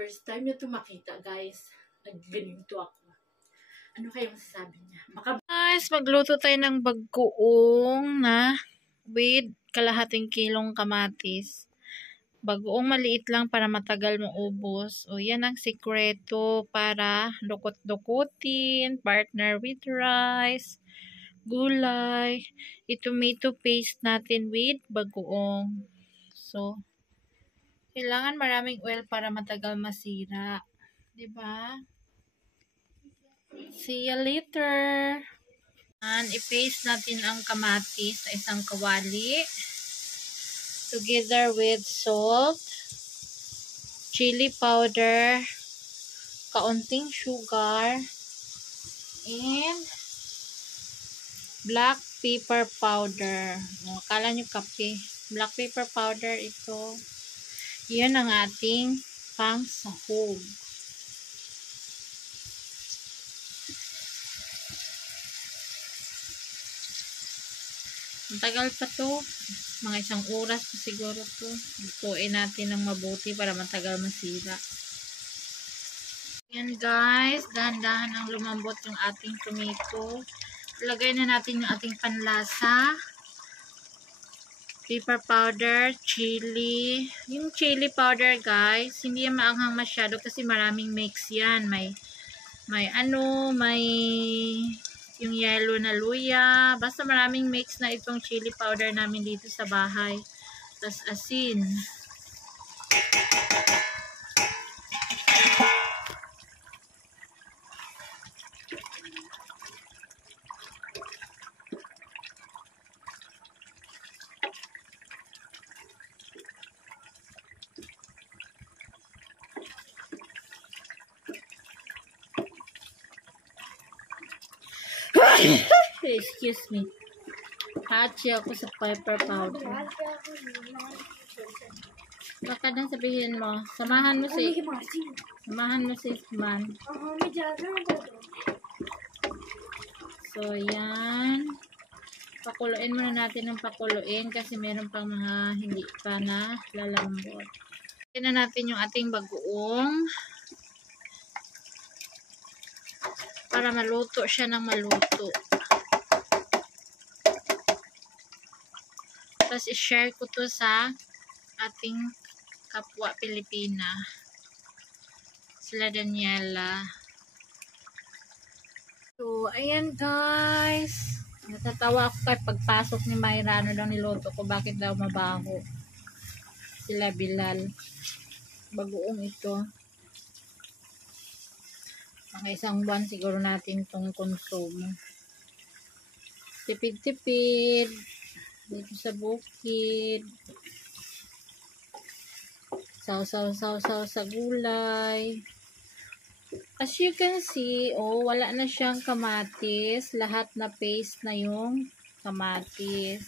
First time niya ito makita, guys. Ganito ako. Ano kaya masasabi niya? Guys, magluto tayo ng bagoong na with kalahating kilong kamatis. Bagoong maliit lang para matagal maubos. O, yan ang sikreto para dukot-dukutin, partner with rice, gulay, tomato paste natin with bagoong. So, kailangan maraming oil para matagal masira. Diba? See you later! And i-paste natin ang kamatis sa isang kawali. Together with salt, chili powder, kaunting sugar, and black pepper powder. O, akala nyo kape. Black pepper powder ito. Yan ang ating pang sahog. Matagal pa to. Mga isang oras pa siguro to. Lutuin natin ng mabuti para matagal masira. Yan guys. Dahan-dahan ang lumambot yung ating tomato. Lagay na natin yung ating panlasa. Pepper powder, chili. Yung chili powder guys, hindi yan maanghang masyado kasi maraming mix yan. May yung yellow na luya. Basta maraming mix na itong chili powder namin dito sa bahay. Tapos asin. Excuse me. Hachi ako sa pepper powder. Baka nang sabihin mo, samahan mo si man. So, yan. Pakuluin muna natin ng pakuluin kasi meron pang mga hindi pa na lalambot. Tignan na natin yung ating bagoong para maluto siya ng maluto. Tapos i-share ko to sa ating kapwa Pilipina. Sila Daniela. So, ayan guys. Natatawa ako kay pagpasok ni Mayra. Ano lang niluto ko. Bakit daw mabaho? Sila Bilal. Bagoong ito. Mga isang buwan siguro natin itong konsumo. Tipid-tipid. Dito sa bukid. Saw sa gulay. As you can see, oh, wala na siyang kamatis. Lahat na paste na yung kamatis.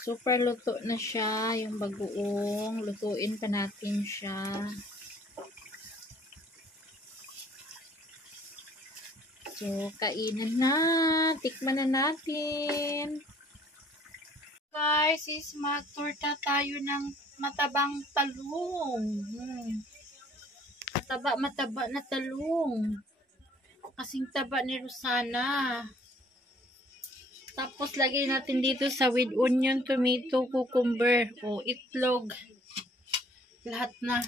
Super luto na siya, yung bagoong. Lutuin pa natin siya. So, kainan na. Tikman na natin. Guys, is magtorta tayo ng matabang talong. Mataba na talong. Kasing taba ni Rosana. Tapos, lagay natin dito sa with onion, tomato, cucumber, o itlog. Lahat na.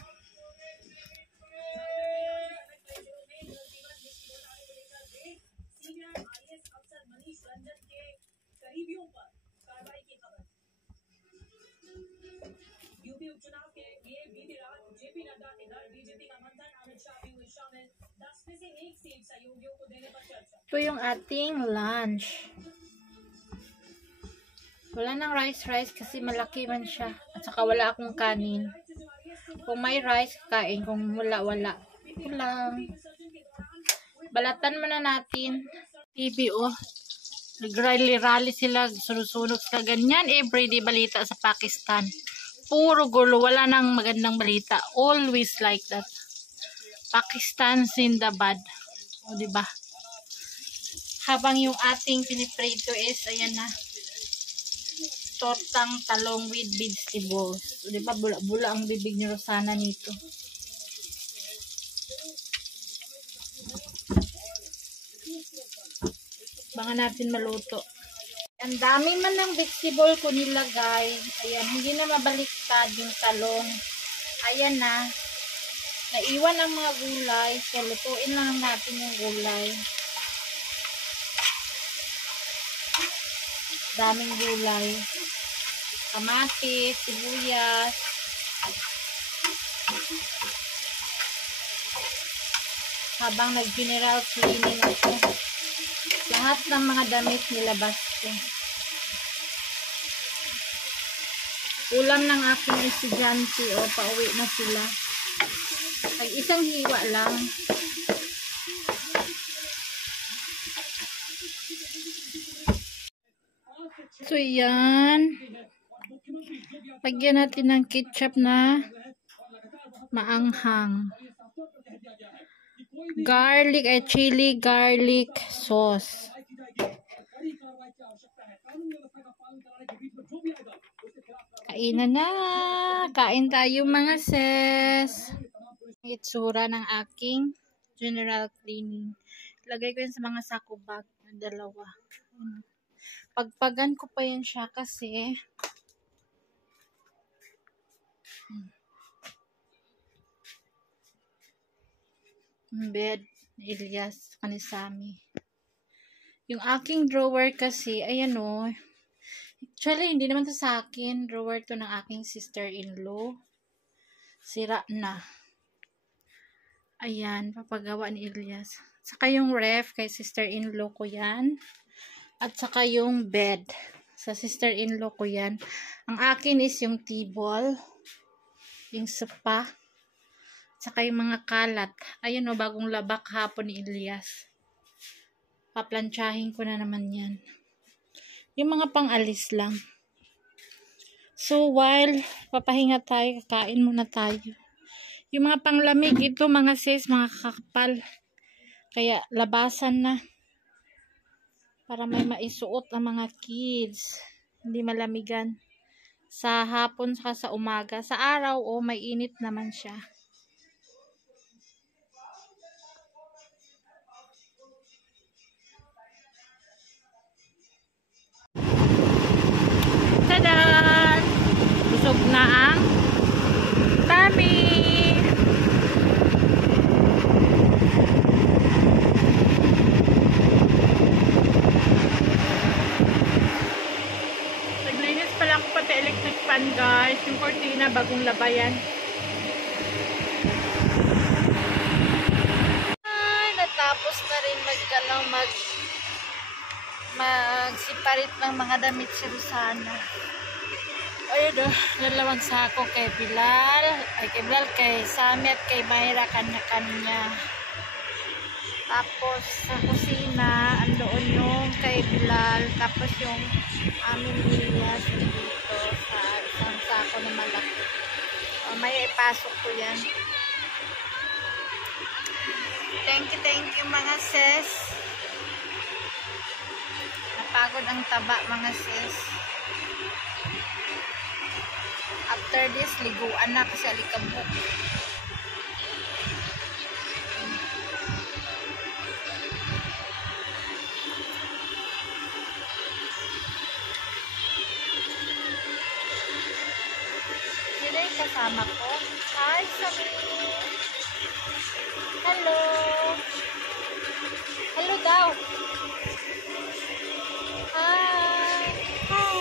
Ito yung ating lunch. Wala nang rice kasi malaki man siya. At saka wala akong kanin. Kung may rice, kain. Kung wala. Ito lang. Balatan muna natin. TV, oh. Nag-rally sila. Sunog sa ganyan. Everyday balita sa Pakistan. Puro gulo. Wala nang magandang balita. Always like that. Pakistan Zindabad. O, diba? Habang yung ating piniprito is, ayan na, tortang talong with vegetables. So, di ba, bula-bula ang bibig ni Rosana nito. Baka natin maluto. Ang dami man ng vegetable ko nilagay. Ayan, hindi na mabaliktad yung talong. Ayan na. Naiwan ang mga gulay. So, lutuin lang natin yung gulay. Daming gulay. Kamatis, sibuyas. Habang nag-general cleaning ako. Lahat ng mga damit nilabas ko. Ulam ng aking estudyante o pauwi na sila. Ay, isang hiwa lang. So, yan. Lagyan natin ng ketchup na maanghang. Garlic ay chili garlic sauce. Kainan na. Kain tayo mga sis. Itsura ng aking general cleaning. Lagay ko yan sa mga sako bag na dalawa. Pagpagan ko pa yan siya kasi bed ni Elias Kanisami. Yung aking drawer kasi, ayan o. Actually, hindi naman to sa akin. Drawer to ng aking sister-in-law. Sira na. Ayan, papagawa ni Elias. Saka yung ref kay sister-in-law ko yan. At saka yung bed. Sa sister-in-law ko yan. Ang akin is yung table. Yung sofa. Saka yung mga kalat. Ayan o, bagong labak hapon ni Elias. Paplantsahin ko na naman yan. Yung mga pang-alis lang. So, while papahinga tayo, kakain muna tayo. Yung mga panglamig, ito mga sis, mga kakapal. Kaya, labasan na. Para may maisuot ang mga kids. Hindi malamigan. Sa hapon, saka sa umaga. Sa araw, may init naman siya. Tada! Busog na ang tummy! Naglinis pala ako pati electric fan guys. Yung cortina bagong labayan. Ay, natapos na rin mag-separate ng mga damit si Rosana. Ayun o, dalawang sako kay Bilal, kay Sami at kay Mayra, kanya-kanya. Tapos sa kusina, andoon yung kay Bilal, tapos yung aming Elias dito sa isang sako na malaki. May ipasok ko yan. Thank you mga sis. Napagod ang taba mga sis. After this, liguan na kasi alikabok. Sila yung kasama ko. Hi, Sami. Hello. Hello daw. Hi. Hi.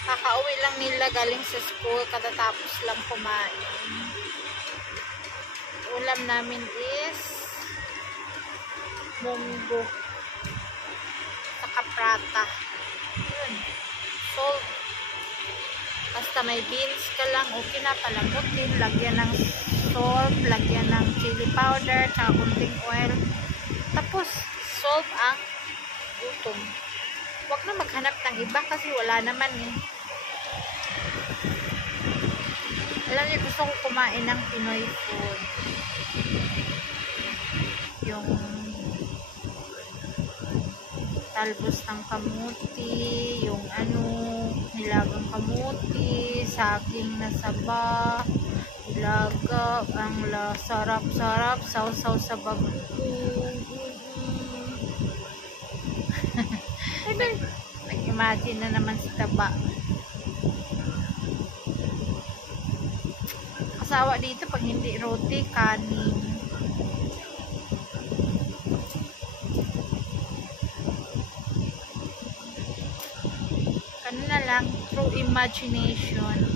Kakauwi lang nila galing sa school. Katatapos lang kumain. Ulam namin is munggo. Saka prata. Yun. Salt. Basta may beans ka lang, okay na, palambutin, lagyan ng salt, lagyan ng chili powder, tsaka kunting oil. Tapos, solve ang gutom. Huwag na maghanap ng iba kasi wala naman eh. Alam niyo, gusto ko kumain ng Pinoy food. Yung talbos ng kamuti, yung nilagang kamuti, saging na saba, nilaga, ang sarap-sarap, sausaw sa bagong. Nag-imagine na naman si Taba. Kasawa dito pag hindi roti, kanin. Kanina lang, through imagination.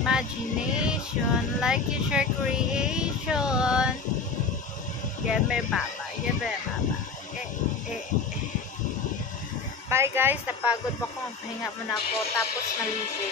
Imagination, like you share creation. Give me baba, give me baba. Bye guys, napagod ba ko? Pahinga muna ako, tapos maligo.